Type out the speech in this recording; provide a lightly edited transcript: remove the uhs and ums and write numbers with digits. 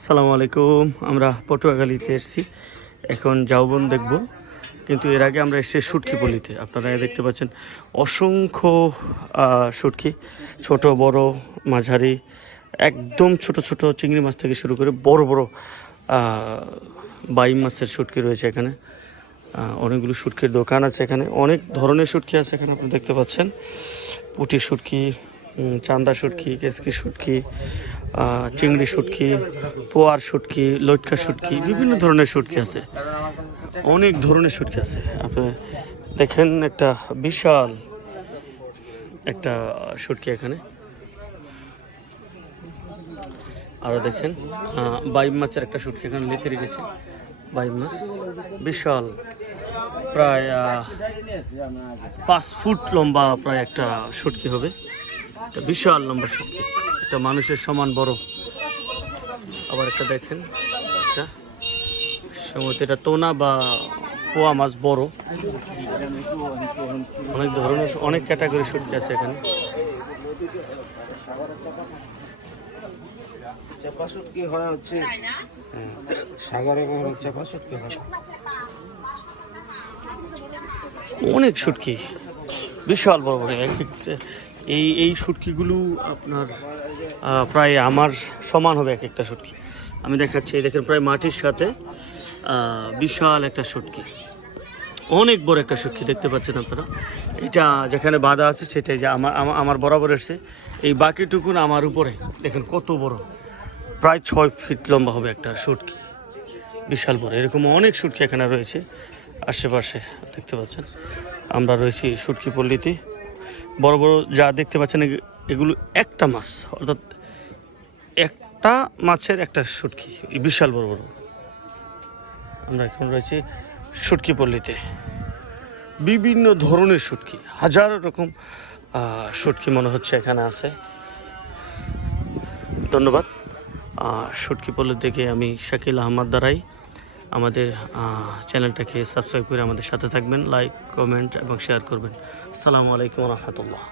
আসসালামু আলাইকুম। আমরা পটুয়াখালীতে এসেছি, এখন ঝাউবন দেখব। কিন্তু এর আগে আমরা এসেছি শুটকিপল্লিতে। আপনারা দেখতে পাচ্ছেন অসংখ্য শুটকি, ছোট বড় মাঝারি, একদম ছোট ছোট চিংড়ি মাছ থেকে শুরু করে বড় বড় বাইম মাছের শুটকি রয়েছে এখানে। অনেকগুলো শুটকির দোকান আছে এখানে, অনেক ধরনের শুটকি আছে এখানে। আপনি দেখতে পাচ্ছেন পুঁটি শুটকি, চান্দা শুটকি, কেসকি শুটকি, চিংড়ি শুটকি, পোয়ার শুটকি, লটকা শুটকি, বিভিন্ন ধরনের শুটকি আছে, অনেক ধরনের শুটকি আছে। আপনি দেখেন একটা বিশাল একটা শুটকি এখানে। আরও দেখেন বাইম মাছের একটা শুটকি এখানে লিখে রেখেছে। বাইম মাছ বিশাল, প্রায় 5 ফুট লম্বা প্রায় একটা শুটকি হবে। একটা বিশাল লম্বা শুটকি, একটা মানুষের সমান বড়। আবার একটা দেখেন, একটা সম্ভবত এটা তোনা বা পোয়া মাছ, বড়। অনেক ধরনের, অনেক ক্যাটাগরি শুটকি আছে এখানে। চাপা শুটকি হয় হচ্ছে সাগরে, চাপা শুটকি হয় অনেক শুটকি, বিশাল বড় বড়। এই শুটকিগুলো আপনার প্রায় আমার সমান হবে এক একটা শুটকি। আমি দেখাচ্ছি, দেখেন প্রায় মাটির সাথে বিশাল একটা শুটকি, অনেক বড় একটা শুটকি দেখতে পাচ্ছেন আপনারা। এটা যেখানে বাঁধা আছে সেটাই যে আমার বরাবর এসছে। এই বাকিটুকুন আমার উপরে দেখেন কত বড়, প্রায় 6 ফিট লম্বা হবে একটা শুটকি, বিশাল বড়। এরকম অনেক শুটকি এখানে রয়েছে আশেপাশে, দেখতে পাচ্ছেন। আমরা রয়েছি শুটকিপল্লিতে। বড় বড় যা দেখতে পাচ্ছেন এগুলো একটা মাছ, অর্থাৎ একটা মাছের একটা শুটকি, বিশাল বড় বড়। আমরা এখন রয়েছি শুটকিপল্লিতে। বিভিন্ন ধরনের শুটকি, হাজার রকম শুটকি মনে হচ্ছে এখানে আছে। ধন্যবাদ। শুটকিপল্লি থেকে আমি শাকিল আহমদ দাঁড়াই। আমাদের চ্যানেলটাকে সাবস্ক্রাইব করে আমাদের সাথে থাকবেন, লাইক, কমেন্ট এবং শেয়ার করবেন। আসসালামু আলাইকুম রহমতুল্লাহ।